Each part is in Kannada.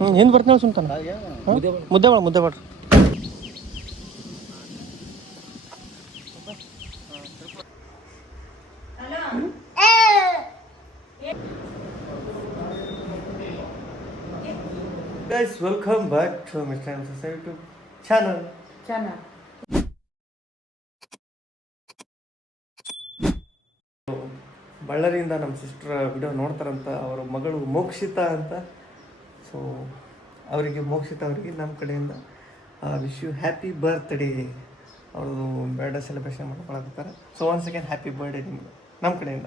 ಹಿಂದೆ ಬರ್ತೀನಿ ಸುಮ್ತಾನ. ಮುದ್ದೆ ಮಾಡು ಮುದ್ದೆ ಮಾಡ್ರಿ. Guys, welcome back to Mr. and Mrs. YouTube channel. ಬಳ್ಳಾರಿಯಿಂದ ನಮ್ಮ ಸಿಸ್ಟರ್ ವಿಡಿಯೋ ನೋಡ್ತಾರಂತ, ಅವರ ಮಗಳು ಮೋಕ್ಷಿತಾ ಅಂತ. ಸೊ ಅವರಿಗೆ ಮೋಕ್ಷಿತಾ ಅವರಿಗೆ ನಮ್ಮ ಕಡೆಯಿಂದ ವಿಶ್ ಯು ಹ್ಯಾಪಿ ಬರ್ತ್ಡೇ. ಅವರು ಬರ್ಡೇ ಸೆಲೆಬ್ರೇಷನ್ ಮಾಡ್ಕೊಳಕತ್ತಾರೆ. So once again happy birthday ನಿಮ್ಗೆ ನಮ್ಮ ಕಡೆಯಿಂದ.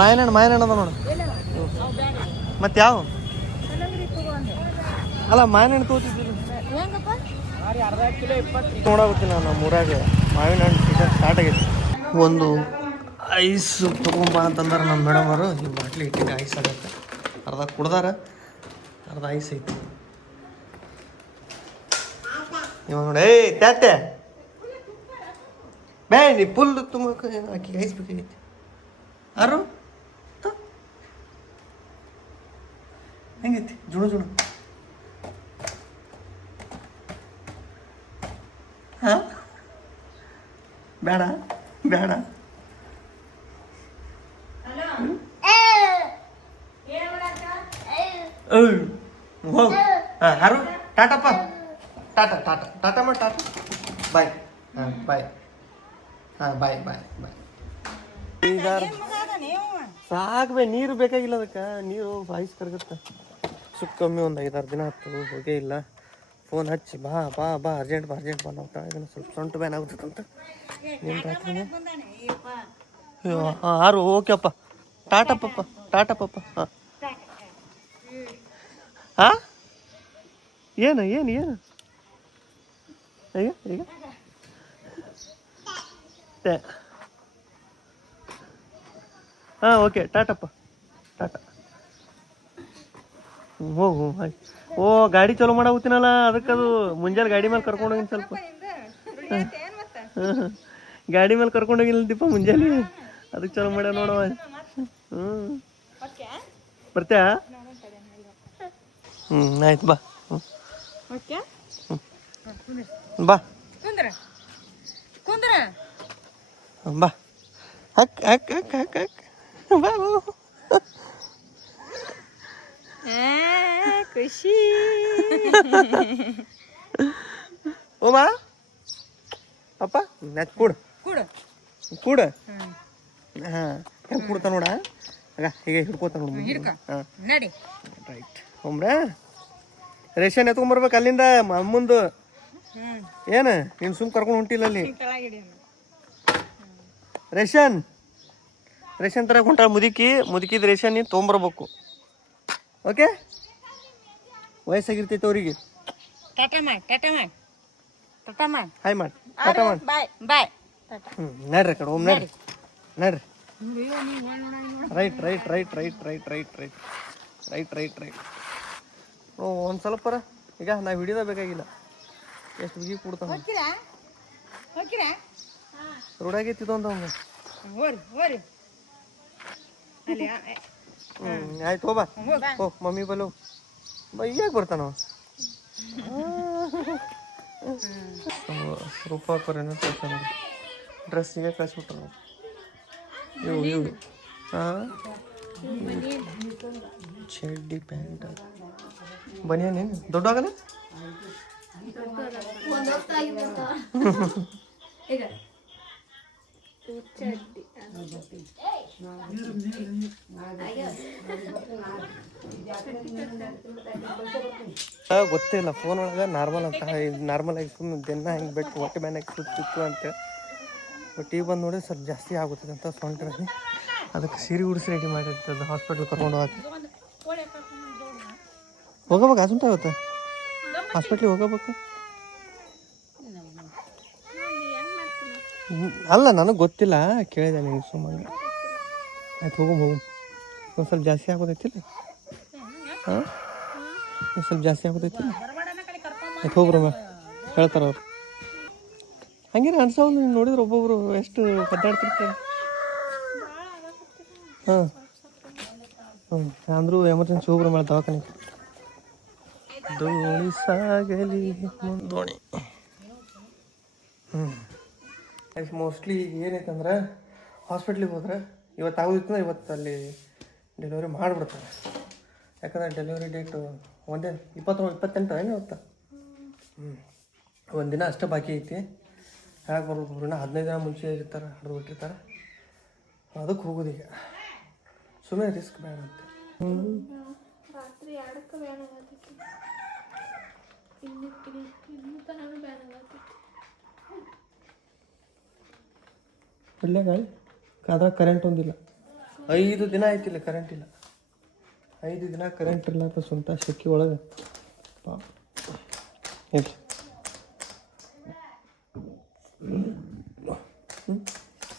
ಮಾಯನಣ್ಣ ಅದ ನೋಡು. ಮತ್ತೆ ಯಾವ ಅಲ್ಲ ಮಾವಿನ ಹಣ್ಣು ತೋತಿದ್ದೀನಿ ನೋಡಾಗುತ್ತೀನಿ ನಾನು. ನಮ್ಮ ಊರಾಗ ಮಾವಿನ ಹಣ್ಣು ಸೀಸನ್ ಸ್ಟಾರ್ಟ್ ಆಗೈತಿ. ಒಂದು ಐಸ್ ತೊಗೊಂಬ ಅಂತಂದ್ರೆ ನಮ್ಮ ಮೇಡಮ್ ಅವರು ಈ ಬಾಟ್ಲಿ ಇಟ್ಟಿಗೆ ಐಸ್ ಆಗತ್ತೆ. ಅರ್ಧ ಕುಡ್ದಾರ, ಅರ್ಧ ಐಸ್ ಐತಿ. ಇವಾಗ ನೋಡಿ, ಏಯ್ ತ್ಯಾತೆ ಬೇ ನೀ ಫುಲ್ ತುಂಬ ಆಕಿಗೆ ಐಸ್ ಬೇಕಾಗೈತಿ. ಯಾರು ಹೆಂಗೈತಿ ಜುಣು ಜುಣು? ಹಾಂ ಬೇಡ ಬೇಡ. ಹೋಗು. ಹಾಂ ಯಾರು ಟಾಟಪ್ಪ, ಟಾಟಾ ಟಾಟಾ ಟಾಟಾ ಮಾಡಿ ಟಾಟಾ ಬಾಯ್. ಹಾಂ ಬಾಯ್. ಹಾಂ ಬಾಯ್ ಬಾಯ್ ಬಾಯ್. ಈಗ ಸಾಕ್ಬೇ, ನೀರು ಬೇಕಾಗಿಲ್ಲ ಅದಕ್ಕೆ. ನೀರು ಐಸ್ ಕರಗುತ್ತೆ. ಸುಕ್ಕ ಕಮ್ಮಿ ಒಂದು 5-6 ದಿನ ಆಯ್ತು ಹೋಗೇ ಇಲ್ಲ. ಫೋನ್ ಹಚ್ಚಿ ಬಾ ಬಾ ಬಾ ಅರ್ಜೆಂಟ್ ಬಾ ನಾವು ಇದನ್ನು ಸ್ವಲ್ಪ ಸೊಂಟ ಬ್ಯಾನ್ ಆಗುತ್ತಂತ. ಏನು ರಾತ್ರಿ ಹಾಂ ಓಕೆಪ್ಪ. ಟಾಟಾ ಪಪ್ಪ ಹಾಂ ಹಾಂ. ಏನು ಈಗ ಹಾಂ ಓಕೆ ಟಾಟಪ್ಪ ಟಾಟಾ. ಹೋಗು ಆಯ್ತು. ಓ ಗಾಡಿ ಚಲೋ ಮಾಡಾಗುತ್ತೀನಲ್ಲ, ಅದಕ್ಕೆ ಅದು ಮುಂಜಾನೆ ಗಾಡಿ ಮೇಲೆ ಕರ್ಕೊಂಡೋಗಿನ ಸ್ವಲ್ಪ. ಗಾಡಿ ಮೇಲೆ ಕರ್ಕೊಂಡೋಗಿಲ್ಲ ದೀಪ ಮುಂಜಾನೆ, ಅದಕ್ಕೆ ಚಲೋ ಮಾಡ್ಯ ನೋಡವ. ಬರ್ತ್ಯಾ? ಆಯ್ತು ಬಾ. ಬಾ ಬಾ ಹಕ್ ಹಕ್ ಹಕ್ ಹಕ್ ಹಕ್ ಬಾ. ಖುಷಿ ಓಮಾ ಅಪ್ಪ ನೆತ್ ಕೂಡ ಹಾಂ ಹೆಂಗೆ ಕೊಡ್ತಾ ನೋಡ. ಆಗ ಹೀಗೆ ಹಿಡ್ಕೋತ ನೋಡು. ಹಾಂ ರೈಟ್ ಹೋಮ್ರ. ರೇಷನ್ ಎತ್ಕೊಂಬರ್ಬೇಕು ಅಲ್ಲಿಂದ ಅಮ್ಮಂದು. ಏನು ನೀನು ಸುಮ್ ಕರ್ಕೊಂಡು ಹೊಂಟಿಲ್ಲ ಅಲ್ಲಿ. ರೇಷನ್ ತರಕ್ಕೆ ಹೊಂಟ ಮುದುಕಿದ ರೇಷನ್ ನೀನು ತೊಗೊಂಬರ್ಬೇಕು. ಓಕೆ ವಯಸ್ಸಾಗಿರ್ತೈತೆ ಅವ್ರಿಗೆ. ಹಾಯ್ ಮಾಡಿ ಟಾಟಾ ಮಾಡಿ. ನಡ್ರಿ ಕಡೆ ಓಮ್ ನಡ್ರಿ. ರೈಟ್. ಒಂದು ಸ್ವಲ್ಪರ ಈಗ ನಾ ಹಿಡಿದ ಬೇಕಾಗಿಲ್ಲ. ಎಷ್ಟು ಬಿಗಿ ಕೊಡ್ತಾನೆ ರೂಢಾಗೈತಿದೊಂದು ಅವ್ನು. ಆಯ್ತು ಹೋಬಾ. ಓ ಮಮ್ಮಿ ಬಲು ಯಾಕೆ ಬರ್ತಾನ ರೂಪಾಯಿ ಡ್ರೆಸ್ಸಿಗೆ ಕಳಿಸ್ಬಿಟ್ರ ಇವು ಹಾಂ. ಚಡ್ಡಿ ಪ್ಯಾಂಟ್ ಬನಿಯನೇನು ದೊಡ್ಡ ಆಗಲ್ಲ. ಗೊತ್ತಿಲ್ಲ ಫೋನ್ ಒಳಗೆ ನಾರ್ಮಲ್ ಅಂತ ನಾರ್ಮಲ್ ಆಗಿ ಸುಮ್ಮನೆ ದಿನ ಹಿಂಗೆ ಬೆಟ್ಟು ಹೊಟ್ಟೆ ಬ್ಯಾನಾಗಿ ಸುತ್ತಿತ್ತು ಅಂತೇಳಿ. ಬಟ್ ಈಗ ಬಂದು ನೋಡಿ ಸ್ವಲ್ಪ ಜಾಸ್ತಿ ಆಗುತ್ತದೆ ಅಂತ ಸೊಂಟರಲ್ಲಿ. ಅದಕ್ಕೆ ಸೀರೆ ಉಡಿಸಿ ರೆಡಿ ಮಾಡಿರ್ತದೆ ಹಾಸ್ಪಿಟ್ಲ್ ಕರ್ಕೊಂಡು ಹೋಗಿ. ಹೋಗಬೇಕು ಅದಂತ ಇವತ್ತು ಹಾಸ್ಪಿಟ್ಲಿಗೆ ಹೋಗಬೇಕು. ಅಲ್ಲ ನನಗೆ ಗೊತ್ತಿಲ್ಲ, ಕೇಳಿದೆ ನೀನು ಸುಮ್ಮನೆ. ಆಯ್ತು ಹೋಗು. ಒಂದು ಸ್ವಲ್ಪ ಜಾಸ್ತಿ ಆಗೋದೈತಿಲ್ಲ. ಹಾಂ ಒಂದು ಸ್ವಲ್ಪ ಜಾಸ್ತಿ ಆಗೋದೈತಿಲ್ಲ. ಆಯ್ತು ಹೋಗ್ರಮ್ಮ ಹೇಳ್ತಾರೆ ಅವ್ರು. ಹಂಗೇನು ಅನ್ಸೋದು ನೀನು ನೋಡಿದ್ರೆ ಒಬ್ಬೊಬ್ರು ಎಷ್ಟು ಕದ್ದಾಡ್ತಿರ್ತಾರೆ. ಹಾಂ ಅಂದರೂ ಎಮರ್ಜೆನ್ಸಿ ಹೋಗ್ರ ಮೇಲೆ ದವಾಖಾನೆ. ದೋಣಿ ಸಾಗಲಿ ದೋಣಿ. ಮೋಸ್ಟ್ಲಿ ಈಗ ಏನೈತಂದ್ರೆ ಹಾಸ್ಪಿಟ್ಲಿಗೆ ಹೋದ್ರೆ ಇವತ್ತು ಆಗೋದಿತ್ತು, ಇವತ್ತು ಅಲ್ಲಿ ಡೆಲಿವರಿ ಮಾಡಿಬಿಡ್ತಾರೆ. ಯಾಕಂದ್ರೆ ಡೆಲಿವರಿ ಡೇಟು ಒಂದೇ 28 ಏನು ಇವತ್ತು. ಒಂದಿನ ಅಷ್ಟೇ ಬಾಕಿ ಐತಿ. ಹೇಳಕ್ಕೆ ಬರ್ಬೇಕು, 15 ದಿನ ಮುಂಚೆ ಇರ್ತಾರೆ, ಹಿಡಿದು ಬಿಟ್ಟಿರ್ತಾರೆ. ಅದಕ್ಕೆ ಹೋಗೋದು ಈಗ. ಸುಮ್ಮನೆ ರಿಸ್ಕ್ ಬೇಡ ಅಂತ. ರಾತ್ರಿ 2ಕ್ಕೆ ಬ್ಯಾನ್ ಆಗತ್ತೈತಿ. ಇನ್ನೂ ತನಕ ಬ್ಯಾನ್ ಆಗತ್ತೈತಿ. ಇಲ್ಲೇ ಗಾಳಿ ಅದ್ರಾಗ ಕರೆಂಟ್ ಒಂದಿಲ್ಲ. 5 ದಿನ ಆಯ್ತಿಲ್ಲ ಕರೆಂಟ್ ಇಲ್ಲ. 5 ದಿನ ಕರೆಂಟ್ ಇಲ್ಲ ಅಂತ ಸ್ವಂತ ಶೆಕ್ಕಿ ಒಳಗೆ ಪಾಪ. ಹೇಳಿ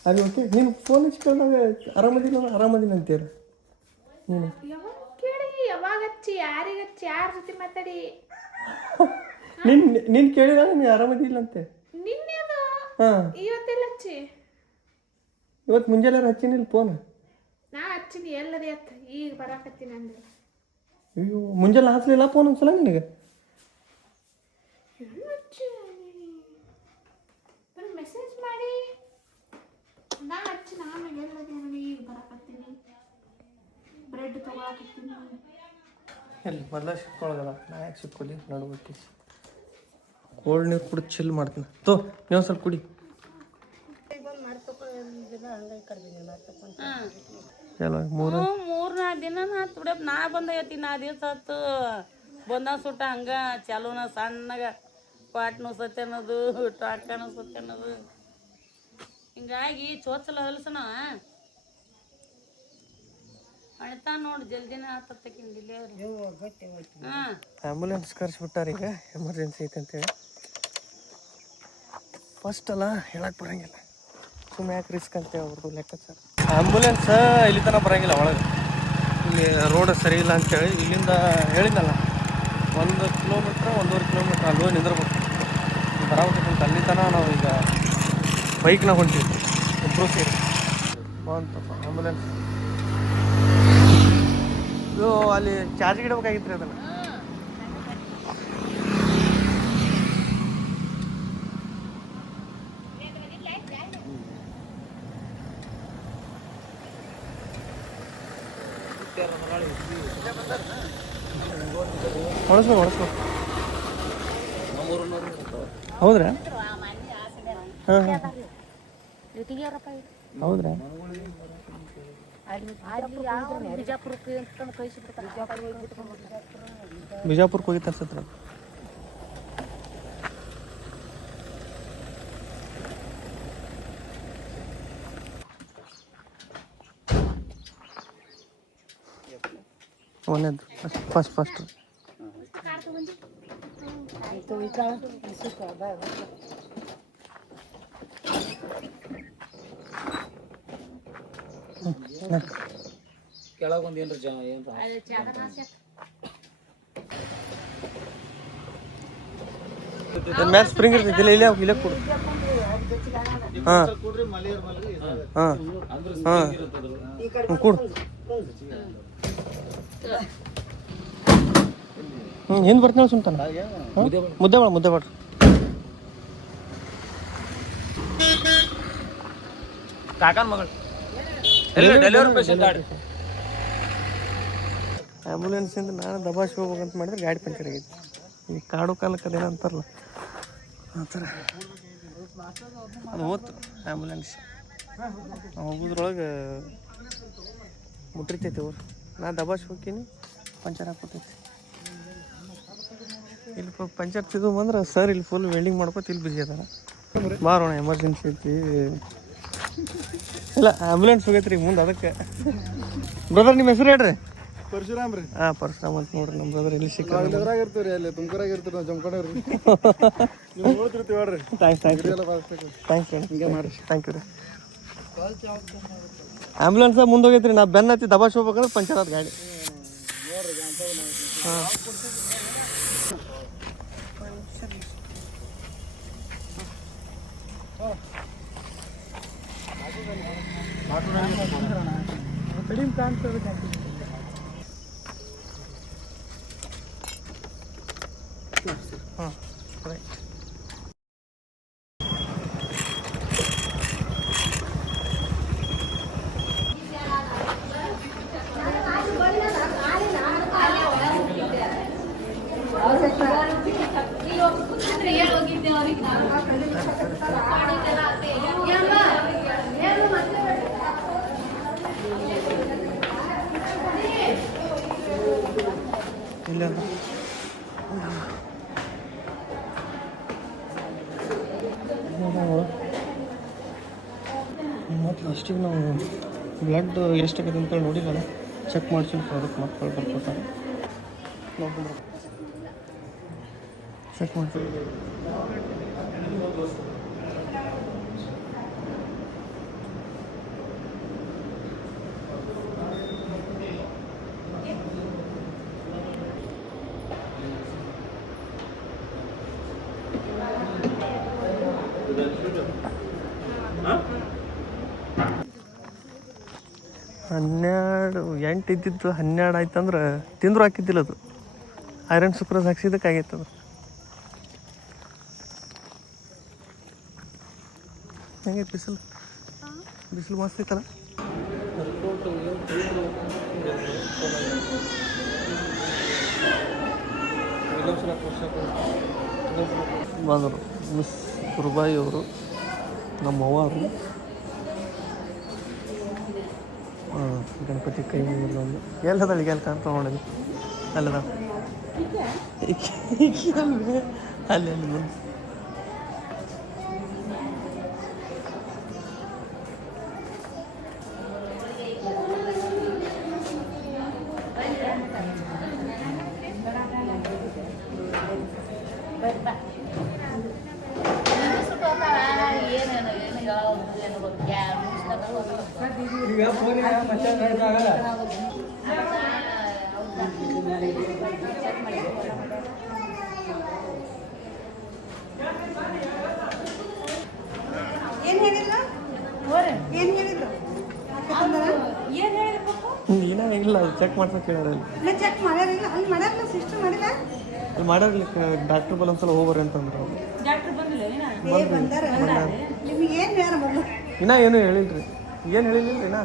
ಅದು ಓಕೆ. ನೀನು ಫೋನ್ ಹಚ್ಕೊಂಡಾಗ ಆರಾಮದಿನ ಅಂತೀರ ನೀನು. ಯಾವಾಗ ಹಚ್ಚಿ ಯಾರಿಗೆ ಹಚ್ಚಿ ಯಾರ ಜೊತೆ ಮಾತಾಡಿ ನೀನು ಕೇಳಿದಾಗ ನೀನು ಆರಾಮದಿಲ್ಲ ಅಂತೆ. ನಿನ್ನೆ ಅದು ಹಾಂ ಇವತ್ತೆಲ್ಲ ಹಚ್ಚಿ. ಇವತ್ತು ಮುಂಜಾನೆ ಹಚ್ಚಿನಿಲ್ಲ ಫೋನ್. ನಾ ಹಚ್ಚಿನಿ ಎಲ್ಲದೇ ಅತ್ತ ಈಗ ಬರಾಕತ್ತೀನಿ ಅಂದ್ರೆ. ಅಯ್ಯೋ ಮುಂಜಾನೆ ಹಚ್ಚಲಿಲ್ಲ ಫೋನ್ ಒಂದ್ಸಲ ನಿನಗೆ. ಮೆಸೇಜ್ ಮಾಡಿ ನಾ ಹಚ್ಚಿನ ಆಮೇಲೆ ಎಲ್ಲದೇ ನನಗೆ ಈಗ ಬರಾಕತ್ತೀನಿ. ಬ್ರೆಡ್ ತಗೊಳಕತ್ತೀನಿ. ಎಲ್ಲಿ ಮೊದಲ ಸಿಕ್ಕೊಳಗಲ್ಲ, ನಾ ಯಾಕೆ ಸಿಕ್ಕೊಲಿ ನಡುವತ್ತಿ. ಕೋಲ್ಡ್ ನೀರು ಕುಡಿದು ಚಿಲ್ ಮಾಡ್ತೀನಿ. ನೀವು ಸ್ವಲ್ಪ ಕುಡಿ. ಚಲೋ 3-4 ದಿನ ಆತು ಬಿಡಪ್ಪ. ನಾ ಬಂದೈತಿ 4 ದಿವಸ ಆತು. ಬಂದ ಸುಟ್ಟ ಹಂಗ ಚಾಲೂನ ಸಣ್ಣಗ ಪಾಟ್ನು ಸತ್ಯ ಅನ್ನೋದು, ಟಾಕನು ಸತ್ಯ ಅನ್ನೋದು, ಹಿಂಗಾಗಿ ಚೋಚಲ ಹೊಲಸನ ಅಣ್ತಾ ನೋಡಿ ಜಲ್ದಿನ ಆತಕ್ಕಿಂದ ಡಿಲಿವರಿ. ಹಾಂ ಆ್ಯಂಬುಲೆನ್ಸ್ ಕರ್ಸ್ಬಿಟ್ಟಾರ ಈಗ, ಎಮರ್ಜೆನ್ಸಿ ಐತೆ ಅಂತೇಳಿ. ಫಸ್ಟ್ ಅಲ್ಲ ಹೇಳಕ್ಕೆ ಬರೋಂಗಿಲ್ಲ, ಸುಮ್ಮನೆ ಯಾಕೆ ರಿಸ್ಕ್ ಅಂತೇಳಿ ಅವ್ರದ್ದು ಲೆಕ್ಕಾಚಾರ. ಆ್ಯಂಬುಲೆನ್ಸ್ ಇಲ್ಲಿ ತನಕ ಬರೋಂಗಿಲ್ಲ ಒಳಗೆ, ಇಲ್ಲಿ ರೋಡ್ ಸರಿ ಇಲ್ಲ ಅಂತೇಳಿ. ಇಲ್ಲಿಂದ ಹೇಳಿದ್ನಲ್ಲ 1 ಕಿಲೋಮೀಟ್ರ್ 1.5 ಕಿಲೋಮೀಟ್ರ್ ಅಲ್ಲೋ ನಿಂದಿರ್ಬೇಕು. ಬರಾಬೇಕಂತ ಅಲ್ಲಿ ತನಕ ನಾವು ಈಗ ಬೈಕ್ನಾಗ ಹೊಂಟಿವಿ ಇಬ್ಬರು ಸೇರಿ. ಬಂತಪ್ಪ ಆ್ಯಂಬುಲೆನ್ಸ್. ಇದು ಅಲ್ಲಿ ಚಾರ್ಜ್ ಇಡಬೇಕಾಗಿತ್ತು ರೀ ಅದನ್ನು. ಹೊಳಸ್ಬೇಕು. ಹೌದ್ರಾ? ಹಾಂ ಹೌದ್ರಾ? ಬಿಜಾಪುರಕ್ಕೆ ಹೋಗಿತ್ತು ಅನ್ಸತ್ರ. ಒಂದೇದು ಫಸ್ಟ್ ಕೆಳಗೊಂದು ಏನ್ರ ಮ್ಯಾಲ ಸ್ಪ್ರಿಂಗ್ ಇರ್ತೈತಿ. ಇಲ್ಲೇ ಕೊಡು. ಹಾಂ ಹಾಂ ಹಾಂ ಕೊಡು. ಹಿಂದೆ ಬರ್ತೀನಿ ಸುಮ್ತಾನ. ಮುದ್ದೆ ಬೇಡ. ಕಾಕನ್ ಮಗಳು ಡೆಲಿವರಿ ಪೇಷಂಟ್. ಆ್ಯಂಬುಲೆನ್ಸಿಂದ ನಾನು ದಬಾಶ್ ಹೋಗ್ಬೇಕಂತ ಮಾಡಿದ್ರೆ ಗಾಡಿ ಪಂಚರ್ ಆಗೈತಿ. ಈ ಕಾಡು ಕಾಲಕ್ಕೆ ಅದೇನೋ ಅಂತಾರಲ್ಲ ಆ ಥರ ಅದು ಹೋತು ಆ್ಯಂಬುಲೆನ್ಸ್. ಹೋಗೋದ್ರೊಳಗೆ ಮುಟ್ರಿತೈತಿ ಅವ್ರು. ನಾನು ದಬಾಶ್ ಹೋಗ್ತೀನಿ, ಪಂಚರ್ ಹಾಕ್ಕೊತೈತಿ. ಇಲ್ಲಿ ಪಂಚರ್ ತಿದ್ದು ಬಂದ್ರೆ ಸರ್ ಇಲ್ಲಿ ಫುಲ್ ವೆಲ್ಡಿಂಗ್ ಮಾಡ್ಕೊತ ಇಲ್ಲಿ ಬಿಸಿ ಅದಾರ. ಬಾರೋಣ ಎಮರ್ಜೆನ್ಸಿ ಐತಿ. ಇಲ್ಲ ಆ್ಯಂಬುಲೆನ್ಸ್ ಹೋಗೈತ್ರಿ ಮುಂದೆ, ಅದಕ್ಕೆ. ಬ್ರದರ್ ನಿಮ್ಮ ಹೆಸರು ಹೇಳ್ರಿ? ಪರಶುರಾಮ್ ರೀ. ಹಾಂ ಪರಶುರಾಮ್ ಅಂತ ನೋಡ್ರಿ ನಮ್ಮ ಬ್ರದರ್. ಇಲ್ಲಿ ಸಿಕ್ಕ ಇರ್ತೀವಿ ಅಲ್ಲಿ ತುಮಕೂರಾಗ ಇರ್ತೀವಿ ನಾವು ಜಮ್ಕೊಂಡ್ರಿ. ನೀವು ನೋಡ್ತಿರ್ತೀವಿ ಹೇಳ್ರಿ. ಥ್ಯಾಂಕ್ಸ್ ಹಿಂಗೆ ಮಾಡಿ. ಥ್ಯಾಂಕ್ ಯು ರೀ. ಆ್ಯಂಬುಲೆನ್ಸ ಮುಂದೆ ಹೋಗೈತ್ರಿ. ನಾ ಬೆನ್ನ ಹತ್ತಿ ದಬಾಶ್ ಹೋಗ್ಬೇಕಂದ್ರೆ ಪಂಚರ್ ಆದ ಗಾಡಿ. ಹಾಂ ಕಡಿಮೆ ಕಾಣ್ತದೆ. ಹ್ಞೂ ರೈಟ್. ಇಲ್ಲ ಮತ್ತು ಲಾಸ್ಟಿಗೆ ನಾವು ಬ್ಲಡ್ ಎಷ್ಟಾಗೈತೆ ಅಂತೇಳಿ ನೋಡಿಲ್ಲ, ಚೆಕ್ ಮಾಡಿಸಿಲ್ಲ. ಅದಕ್ಕೆ ಮಕ್ಕಳು ಬರ್ಕೊತಾರೆ, ನೋಡ್ಕೊಂಡು ಚೆಕ್ ಮಾಡ್ತೀವಿ. ಹನ್ನೆರಡು 8 ಇದ್ದಿದ್ದು 12 ಆಯ್ತಂದ್ರೆ ತಿಂದರೂ ಹಾಕಿದ್ದಿಲ್ಲ ಅದು. ಐರನ್ ಸುಕ್ರೋಸ್ ಹಾಕ್ಸಿದ್ದಕ್ಕೆ ಆಗೈತೆ ಅದು. ಹೆಂಗೈತೆ ಬಿಸಿಲು? ಬಿಸಿಲು ಮಸ್ತ್ ಐತಲ್ಲ. ಬಂದರು ಮಿಸ್ ರುಬಾಯಿ ಅವರು, ನಮ್ಮ ಅವ್ವ ಅವರು. ಗಣಪತಿ ಕೈ ಒಂದು ಎಲ್ಲದ ಈಗ ಕಾಣ್ತಾ ನೋಡೋದು ಅಲ್ಲದ ಅಲ್ಲಿ ಅಲ್ಲಿ ಮುಂದೆ ಏನಾಗಿಲ್ಲ, ಚೆಕ್ ಮಾಡ್ಸಕ್ಕೆ ಹೇಳೋರಲ್ಲಿ ಮಾಡೋರ್ಲಿ. ಡಾಕ್ಟ್ರ್ ಬಲ್ಲ ಒಂದ್ಸಲ ಹೋಗ್ಬರ್ರಿ ಅಂತಂದ್ರು. ಇನ್ನೂ ಏನು ಹೇಳಿಲ್ರಿ, ಏನು ಹೇಳಿಲ್ಲ ಇನ್ನ.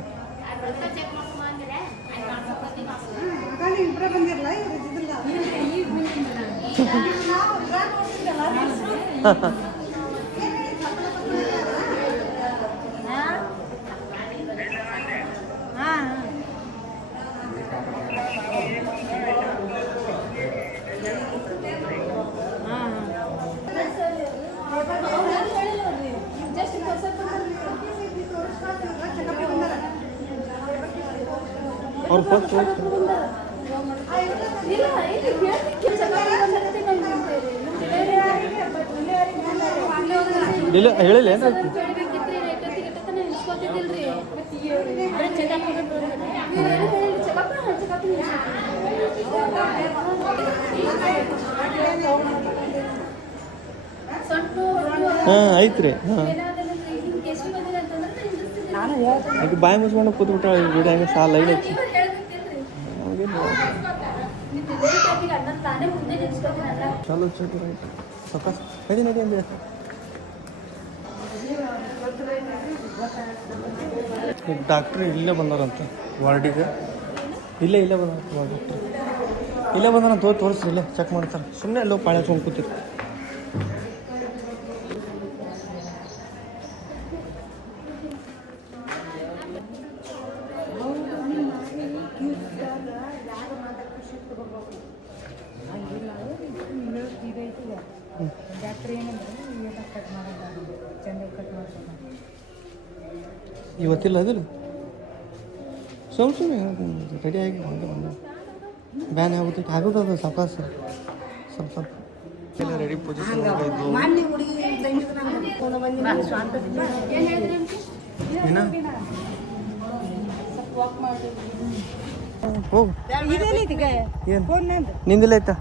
ಅವ್ರು ಫಸ್ಟ್ ಇಲ್ಲ ಹೇಳಿಲ್ಲ ಏನು ಹಾಂ ಐತ್ರಿ. ಹಾಂ ಅದು ಬಾಯಿ ಮುಚ್ಕೊಂಡು ಕೂತ್ಬಿಟ್ಟಾಳೆ. ವಿಡಿಯೋ ಹಂಗೆ ಸಾಲ ಲೈನ್ ಹಚ್ಚಿ ಚಲೋ ಚಲೋ ರೈಟ್ ಸಾಕಾಸ್ ನಡಿ ನಡಿ ಅಂದ್ರೆ ಡಾಕ್ಟ್ರು ಇಲ್ಲೇ ಬಂದಾರಂತ ವಾರ್ಡಿಗೆ. ಇಲ್ಲೇ ಬಂದಾರಂತ ಡಾಕ್ಟ್ರು ಇಲ್ಲೇ ಬಂದಾರಂತ ತೋರಿಸ್ರಿ, ಇಲ್ಲೇ ಚೆಕ್ ಮಾಡ್ತಾರೆ. ಸುಮ್ಮನೆ ಎಲ್ಲೋ ಪಾಳೆ ಹಚ್ಕೊಂಡು ಕೂತಿರು. ಇವತ್ತಿಲ್ಲ ಅದಿಲ್ಲ ಸುಮ್ಮನೆ ರೆಡಿ ಆಗಿ ಹಂಗೆ ಬಂದ ಬ್ಯಾನ್ ಆಗುತ್ತೆ ಆಗೋದು ಸಾವಕಾಶ ಸ್ವಲ್ಪ ಎಲ್ಲ ರೆಡಿ ಪೊಸಿಷನ್ ಇದ್ದು ಹೋಗು. ಏನು ನಿಂದಿಲ್ಲ ಆಯ್ತಾ?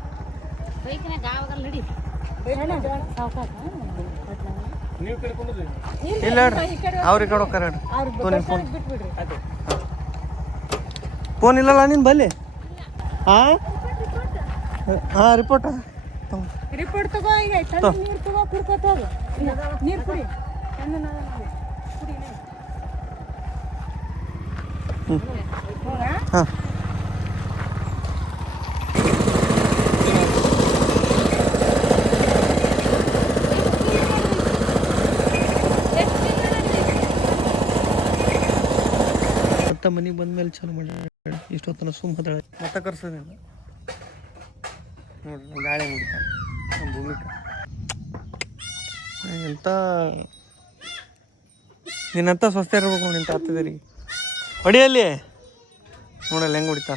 ಇಲ್ಲ ಅವ್ರ ಕಡೆ ಹೋಗ್ತಾರ. ಫೋನ್ ಇಲ್ಲಲ್ಲ ನಿನ್ ಬಲ್ಲಿ? ಹಾಂ ರಿಪೋರ್ಟ ರಿಪೋರ್ಟ್ ತಗೋ, ಈಗ ನೀರು ತಗೋ, ಕುಡ್ಕೊತ ಹೋಗು. ನೀರು ಕುಡಿ, ಕುಡಿ. ಹಾಂ ಮತ್ತೆ ಮನೆಗೆ ಬಂದ್ಮೇಲೆ ಚಲೋ ಮಾಡಿ ಇಷ್ಟೊತ್ತನ ಸುಮ್ಮ ಹತ್ತಾಳೆ ಮತ್ತೆ ಕರ್ಸೋದಿಲ್ಲ ನೋಡ್ರಿ ಗಾಳಿ ಮುಗಿತ ನಮ್ಮ ಭೂಮಿಕ ಎಂಥ ನಿನ್ನಂಥ ಸ್ವಸ್ಥ ಇರ್ಬೇಕು ನೋಡಿ ಇಂಥ ಹತ್ತಿದರಿ ಹೊಡಿಯಲ್ಲಿ ನೋಡಲ್ಲ ಹೆಂಗೆ ಹೊಡಿತಾ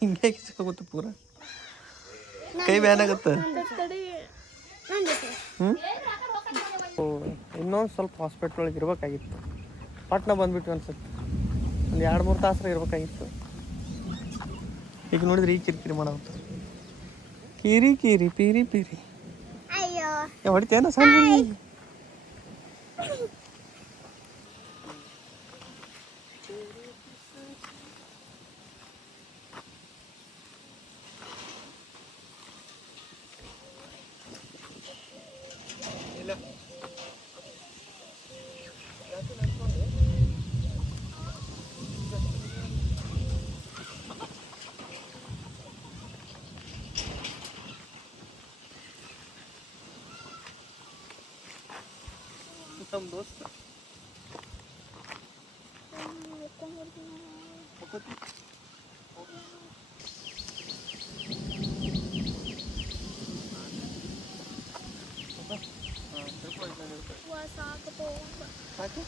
ಹಿಂಗೆ ಕಿಸ್ಕೋಗುತ್ತೆ ಪೂರ ಕೈ ಬ್ಯಾನ್ ಆಗುತ್ತೆ ಇನ್ನೊಂದು ಸ್ವಲ್ಪ ಹಾಸ್ಪಿಟ್ಲ್ ಒಳಗೆ ಇರ್ಬೇಕಾಗಿತ್ತು ಪಟ್ನ ಬಂದ್ಬಿಟ್ಟು ಅನ್ಸುತ್ತೆ ಒಂದು 2-3 ತಾಸರ ಇರ್ಬೇಕಾಗಿತ್ತು ಈಗ ನೋಡಿದ್ರೆ ಈ ಕಿರಿಕಿರಿ ಮಾಡಾವತ್ತು ಕಿರಿ ಕಿರಿ ಪೀರಿ ಪೀರಿ ಹೊಡಿತೇನ ಸಣ್ಣ ನಮ್ಮ ದೋಸ್ತ ಸಾಕು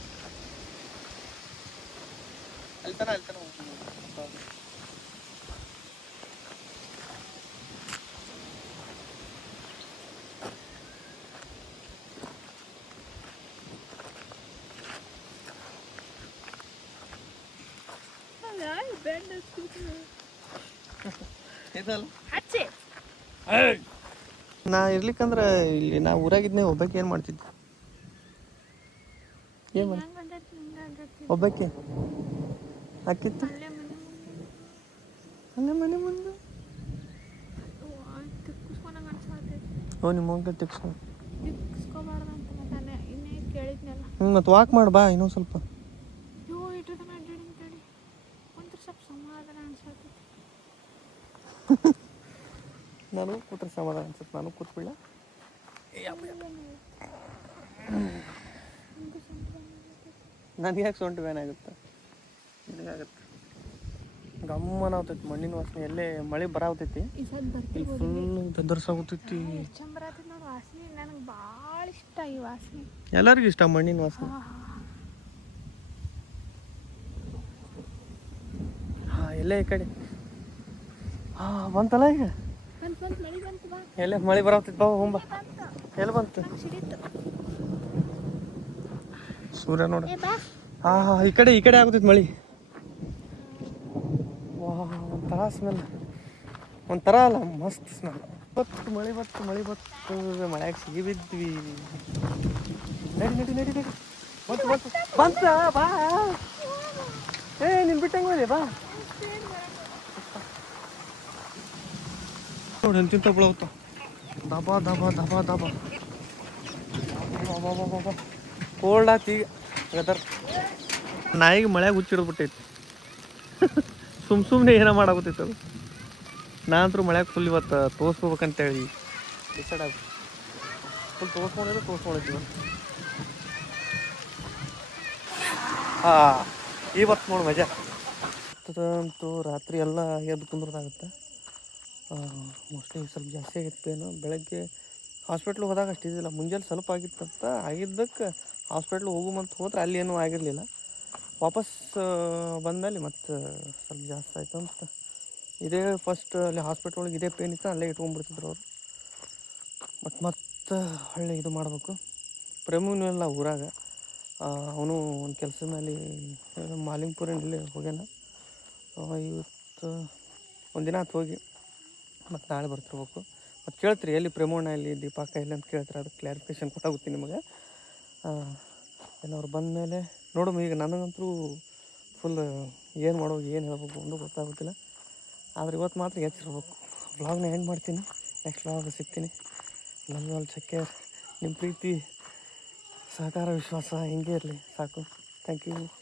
ಅಲ್ತನ ಇದಲ್ಲ ನಾ ಇರ್ಲಿಕ್ಕಂದ್ರೆ ಇಲ್ಲಿ ನಾ ಊರಾಗಿದ್ನೆ ಒಬ್ಬಕ್ಕೆ ಏನು ಮಾಡ್ತಿದ್ದೆ ಏನು ಮಾಡಿ ಒಬ್ಬಕ್ಕೆ ಹಾಕಿತ್ತು ಅಲ್ಲೇ ಮನೆ ಮುಂದೆ ಓ ನಿಮ್ಮ ಮಗ ತಿಕ್ಸ್ಕೊ ಮತ್ತು ವಾಕ್ ಮಾಡಿ ಬಾ ಇನ್ನೊಂದು ಸ್ವಲ್ಪ ನಾನು ಕೂತ್ರೆ ಸಮಾಧಾನ ಅನ್ಸುತ್ತೆ ನಾನು ಕೂತ್ಬಿಡ ನನಗೆ ಯಾಕೆ ಸೊಂಟು ಏನಾಗುತ್ತೆ ನಿನಗಾಗುತ್ತೆ ಗಮ್ಮನ ಆಗ್ತೈತಿ ಮಣ್ಣಿನ ವಾಸನೆ ಎಲ್ಲೇ ಮಳೆ ಬರಾಗ್ತೈತಿ ಇಲ್ಲಿ ಫುಲ್ ದರ್ಸಾಗುತ್ತೈತಿ ನನಗೆ ಭಾಳ ಇಷ್ಟ ಈ ವಾಸನೆ ಎಲ್ಲರಿಗೂ ಇಷ್ಟ ಮಣ್ಣಿನ ವಾಸನೆ ಹಾಂ ಎಲ್ಲೇ ಈ ಕಡೆ ಹಾಂ ಬಂತಲ್ಲ ಈಗ ಎಲ್ಲೇ ಮಳೆ ಬರಾಗ್ತೈತಿ ಬಾ ಹೋಂಬ ಎಲ್ಲಿ ಬಂತು ಸೂರ್ಯ ನೋಡ ಹಾಂ ಹಾಂ ಈ ಕಡೆ ಆಗ್ತೈತಿ ಮಳೆ ವಾ ಒಂಥರ ಸ್ಮೆಲ್ ಒಂಥರ ಅಲ್ಲ ಮಸ್ತ್ ಸ್ಮೆಲ್ ಮಳೆ ಬತ್ತು ಮಳೆಯಾಗ ಸಿಗಿ ಬಿದ್ವಿ ನಡಿ ಬಂತ ಬಾ ನೀನು ಬಿಟ್ಟಂಗೆ ಹೋದೆ ಬಾ ನೋಡಿ ಎಂತಿಂತ ಬಿಳವತ್ತ ದಬ ಕೋಲ್ಡ್ ಆತಿ ಈಗ ವೆದರ್ ನಾಯಿಗೆ ಮಳೆಯಾಗ ಹುಚ್ಚಿಡ್ಬಿಟ್ಟೈತಿ ಸುಮ್ಮನೆ ಏನೋ ಮಾಡಾಗುತ್ತೈತೆ ಅದು ನಾನಂತರೂ ಮಳೆಯಾಗ ಫುಲ್ ಇವತ್ತು ತೋರಿಸ್ಕೋಬೇಕಂತೇಳಿ ಡಿಸೈಡ್ ಆಗಿ ಫುಲ್ ತೋರಿಸ್ಕೊಂಡಿದ್ದೀವಿ ಹಾಂ ಇವತ್ತು ನೋಡಿ ಮಜಾ ಅಂತೂ ರಾತ್ರಿ ಎಲ್ಲ ಎದ್ದು ಕುಂದ್ರದಾಗುತ್ತೆ ಮೋಸ್ಟ್ಲಿ ಸ್ವಲ್ಪ ಜಾಸ್ತಿ ಆಗಿತ್ತು ಏನು ಬೆಳಗ್ಗೆ ಹಾಸ್ಪಿಟ್ಲಿಗೆ ಹೋದಾಗ ಅಷ್ಟು ಇದಿಲ್ಲ ಮುಂಜಾನೆ ಸ್ವಲ್ಪ ಆಗಿತ್ತಂತ ಆಗಿದ್ದಕ್ಕೆ ಹಾಸ್ಪಿಟ್ಲಿಗೆ ಹೋಗುವಂತ ಹೋದ್ರೆ ಅಲ್ಲಿ ಏನೂ ಆಗಿರಲಿಲ್ಲ ವಾಪಸ್ ಬಂದಮೇಲೆ ಮತ್ತು ಸ್ವಲ್ಪ ಜಾಸ್ತಿ ಆಯಿತು ಅಂತ ಇದೇ ಫಸ್ಟ್ ಅಲ್ಲಿ ಹಾಸ್ಪಿಟ್ಲ್ ಒಳಗೆ ಇದೇ ಪೇನ್ ಇತ್ತು ಅಲ್ಲೇ ಇಟ್ಕೊಂಡ್ಬಿಡ್ತಿದ್ರು ಅವರು ಮತ್ತು ಹಳ್ಳಿ ಇದು ಮಾಡಬೇಕು ಪ್ರೇಮನೂ ಎಲ್ಲ ಊರಾಗ ಅವನು ಒಂದು ಕೆಲಸ ಮೇಲೆ ಮಾಲಿಂಗ್ಪುರಿನಲ್ಲಿ ಹೋಗ್ಯಾನ ಇವತ್ತು ಒಂದಿನ ಆತು ಹೋಗಿ ಮತ್ತು ನಾಳೆ ಬರ್ತಿರ್ಬೇಕು ಮತ್ತು ಕೇಳ್ತೀರಿ ಎಲ್ಲಿ ಪ್ರೇಮೋಣ ಎಲ್ಲಿ ದೀಪಾಕ ಎಲ್ಲಿ ಅಂತ ಕೇಳ್ತಾರೆ ಅದಕ್ಕೆ ಕ್ಲಾರಿಫಿಕೇಷನ್ ಕೊಟ್ಟಾಗುತ್ತೆ ನಿಮಗೆ ಏನವ್ರು ಬಂದಮೇಲೆ ನೋಡಮ್ಮ ಈಗ ನನಗಂತೂ ಫುಲ್ ಏನು ಮಾಡೋದು ಏನು ಹೇಳ್ಬೇಕು ಒಂದು ಗೊತ್ತಾಗೋದಿಲ್ಲ. ಆದರೆ ಇವತ್ತು ಮಾತ್ರ ಎಚ್ಚರಿರ್ಬೇಕು. ವ್ಲಾಗ್ನ ಎಂಡ್ ಮಾಡ್ತೀನಿ. ನೆಕ್ಸ್ಟ್ ವ್ಲಾಗ್ ಸಿಗ್ತೀನಿ. ನನ್ನ ಚೆಕ್ ನಿಮ್ಮ ಪ್ರೀತಿ ಸಹಕಾರ ವಿಶ್ವಾಸ ಹಿಂಗೆ ಇರಲಿ ಸಾಕು. Thank you.